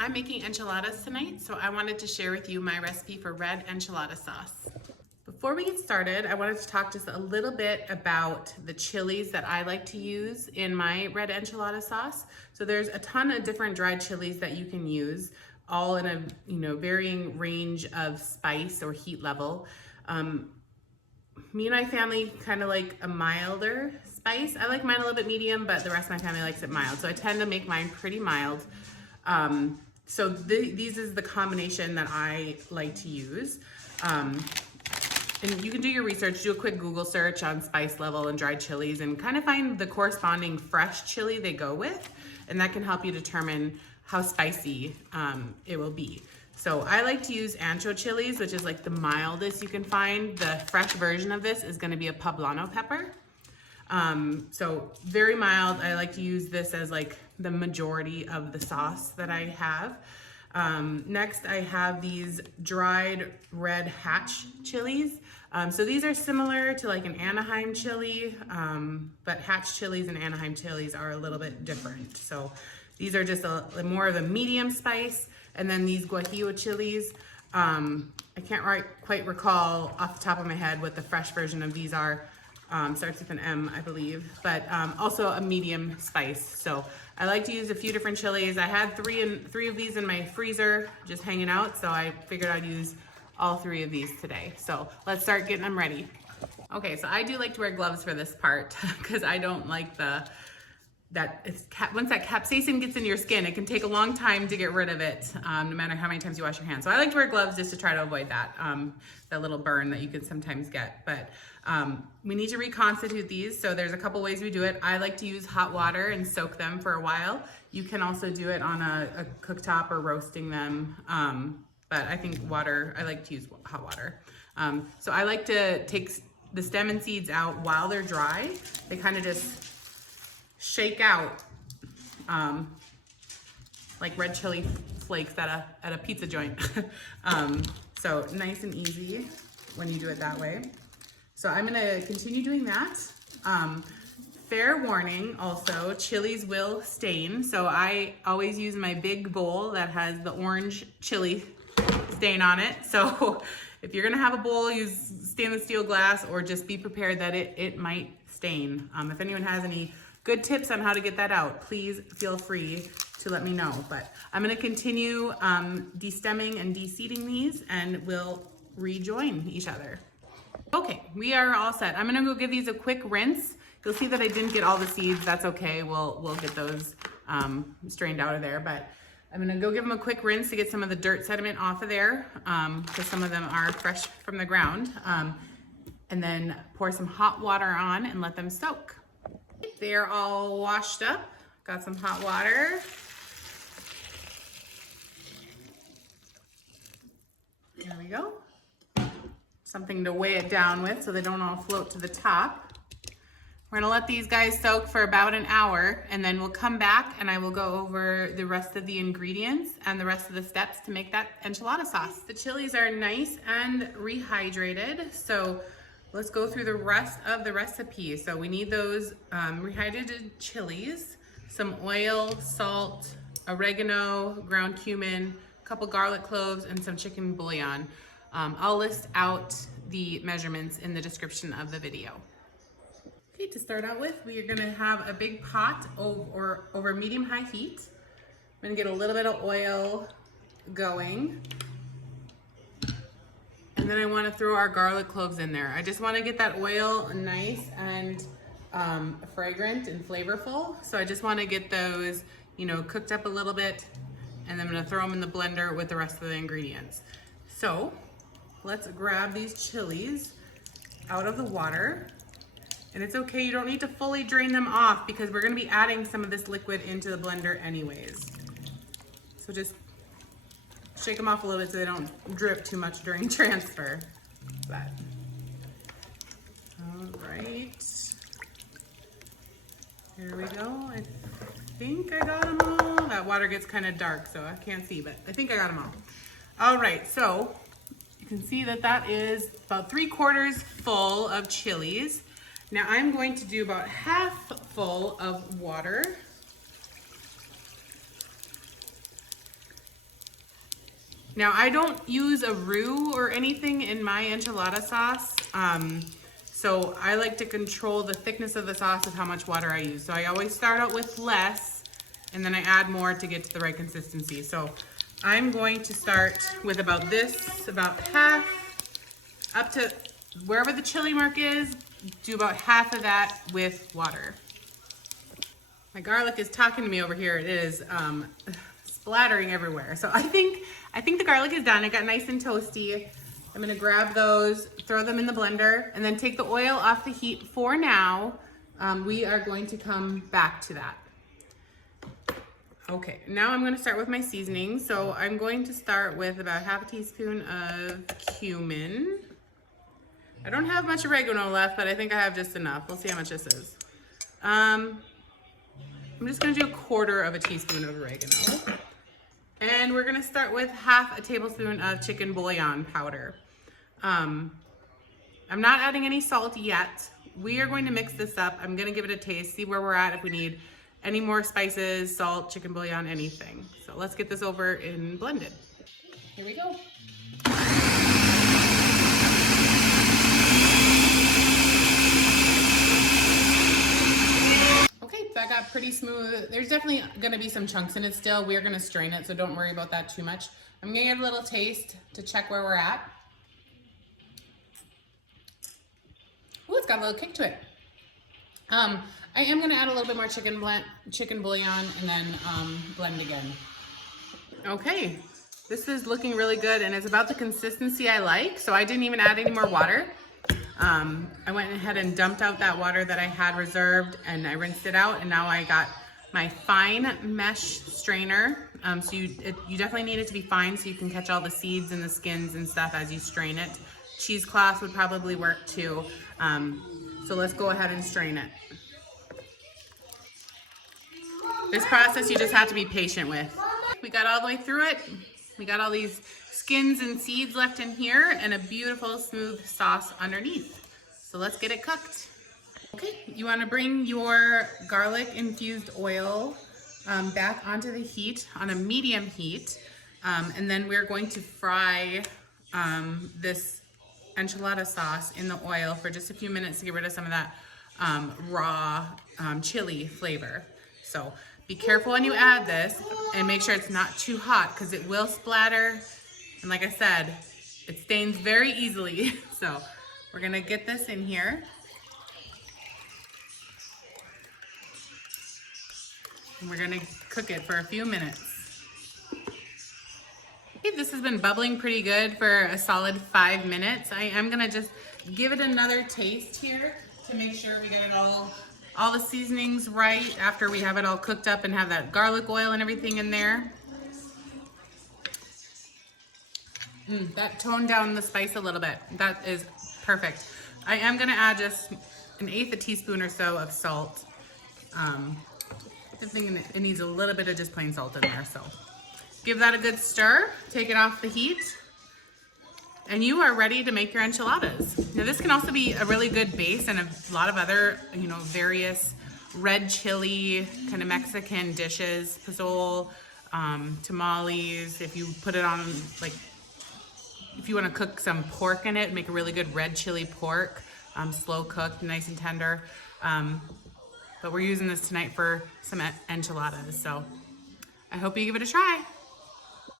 I'm making enchiladas tonight, so I wanted to share with you my recipe for red enchilada sauce. Before we get started, I wanted to talk just a little bit about the chilies that I like to use in my red enchilada sauce. So there's a ton of different dried chilies that you can use, all in a varying range of spice or heat level. Me and my family kind of like a milder spice. I like mine a little bit medium, but the rest of my family likes it mild. So I tend to make mine pretty mild. So these is the combination that I like to use. And you can do your research, do a quick Google search on spice level and dried chilies and kind of find the corresponding fresh chili they go with. And that can help you determine how spicy it will be. So I like to use ancho chilies, which is like the mildest you can find. The fresh version of this is gonna be a poblano pepper. So very mild. I like to use this as like the majority of the sauce that I have. Next I have these dried red hatch chilies. So these are similar to like an Anaheim chili, but hatch chilies and Anaheim chilies are a little bit different. So these are just more of a medium spice. And then these guajillo chilies, I can't quite recall off the top of my head what the fresh version of these are. Starts with an M, I believe, but also a medium spice. So I like to use a few different chilies. I had three of these in my freezer just hanging out, so I figured I'd use all three of these today. So let's start getting them ready. Okay, so I do like to wear gloves for this part because I don't like once that capsaicin gets in your skin, it can take a long time to get rid of it, no matter how many times you wash your hands. So I like to wear gloves just to try to avoid that, that little burn that you can sometimes get. But we need to reconstitute these. So there's a couple ways we do it. I like to use hot water and soak them for a while. You can also do it on a cooktop or roasting them. But I think I like to use hot water. So I like to take the stem and seeds out while they're dry. They kind of just shake out like red chili flakes at a pizza joint. So nice and easy when you do it that way. So I'm gonna continue doing that. Fair warning also, chilies will stain. So I always use my big bowl that has the orange chili stain on it. So if you're gonna have a bowl, use stainless steel glass or just be prepared that it might stain. If anyone has any good tips on how to get that out, please feel free to let me know. But I'm gonna continue de-stemming and de-seeding these and we'll rejoin each other. Okay, we are all set. I'm gonna go give these a quick rinse. You'll see that I didn't get all the seeds. That's okay, we'll get those strained out of there. But I'm gonna go give them a quick rinse to get some of the dirt sediment off of there, because some of them are fresh from the ground. And then pour some hot water on and let them soak. They're all washed up. Got some hot water. There we go. Something to weigh it down with so they don't all float to the top. We're gonna let these guys soak for about an hour and then we'll come back and I will go over the rest of the ingredients and the rest of the steps to make that enchilada sauce. The chilies are nice and rehydrated, so let's go through the rest of the recipe. So we need those rehydrated chilies, some oil, salt, oregano, ground cumin, a couple garlic cloves, and some chicken bouillon. I'll list out the measurements in the description of the video. Okay, to start out with, we are gonna have a big pot over medium-high heat. I'm gonna get a little bit of oil going. And then I want to throw our garlic cloves in there. I just want to get that oil nice and fragrant and flavorful. So I just want to get those, cooked up a little bit, and then I'm going to throw them in the blender with the rest of the ingredients. So let's grab these chilies out of the water. And it's okay, you don't need to fully drain them off because we're going to be adding some of this liquid into the blender anyways. So just shake them off a little bit so they don't drip too much during transfer. But, all right. Here we go. I think I got them all. That water gets kind of dark, so I can't see, but I think I got them all. All right, so you can see that is about 3/4 full of chilies. Now I'm going to do about half full of water. Now I don't use a roux or anything in my enchilada sauce. So I like to control the thickness of the sauce of how much water I use. So I always start out with less and then I add more to get to the right consistency. So I'm going to start with about this, about half, up to wherever the chili mark is, do about half of that with water. My garlic is talking to me over here. It is splattering everywhere. So I think the garlic is done. It got nice and toasty. I'm gonna grab those, throw them in the blender, and then take the oil off the heat for now. We are going to come back to that. Okay, now I'm gonna start with my seasoning. So I'm going to start with about half a teaspoon of cumin. I don't have much oregano left, but I think I have just enough. We'll see how much this is. I'm just gonna do a quarter of a teaspoon of oregano. And we're gonna start with half a tablespoon of chicken bouillon powder. I'm not adding any salt yet. We are going to mix this up. I'm gonna give it a taste, see where we're at, if we need any more spices, salt, chicken bouillon, anything. So let's get this over and blended. Here we go. That got pretty smooth. There's definitely gonna be some chunks in it still. We're gonna strain it, so don't worry about that too much. I'm gonna give it a little taste to check where we're at. Ooh, it's got a little kick to it. I am gonna add a little bit more chicken bouillon and then blend again. Okay, this is looking really good and it's about the consistency I like, so I didn't even add any more water. I went ahead and dumped out that water that I had reserved and I rinsed it out, and now I got my fine mesh strainer. So you definitely need it to be fine so you can catch all the seeds and the skins and stuff as you strain it. Cheesecloth would probably work too. So let's go ahead and strain it. This process you just have to be patient with. We got all the way through it. We got all these skins and seeds left in here and a beautiful smooth sauce underneath. So let's get it cooked. Okay, you want to bring your garlic infused oil back onto the heat on a medium heat, and then we're going to fry this enchilada sauce in the oil for just a few minutes to get rid of some of that raw chili flavor. So be careful when you add this and make sure it's not too hot because it will splatter. And like I said, it stains very easily. So we're gonna get this in here. And we're gonna cook it for a few minutes. Okay, this has been bubbling pretty good for a solid 5 minutes. I am gonna just give it another taste here to make sure we get it all the seasonings right after we have it all cooked up and have that garlic oil and everything in there. That toned down the spice a little bit. That is perfect. I am gonna add just 1/8 teaspoon or so of salt. I think it needs a little bit of just plain salt in there, so. Give that a good stir, take it off the heat, and you are ready to make your enchiladas. Now this can also be a really good base and a lot of other, various red chili kind of Mexican dishes, pozole, tamales. If you put it on, like, if you want to cook some pork in it, make a really good red chili pork, slow cooked, nice and tender. But we're using this tonight for some enchiladas, so I hope you give it a try.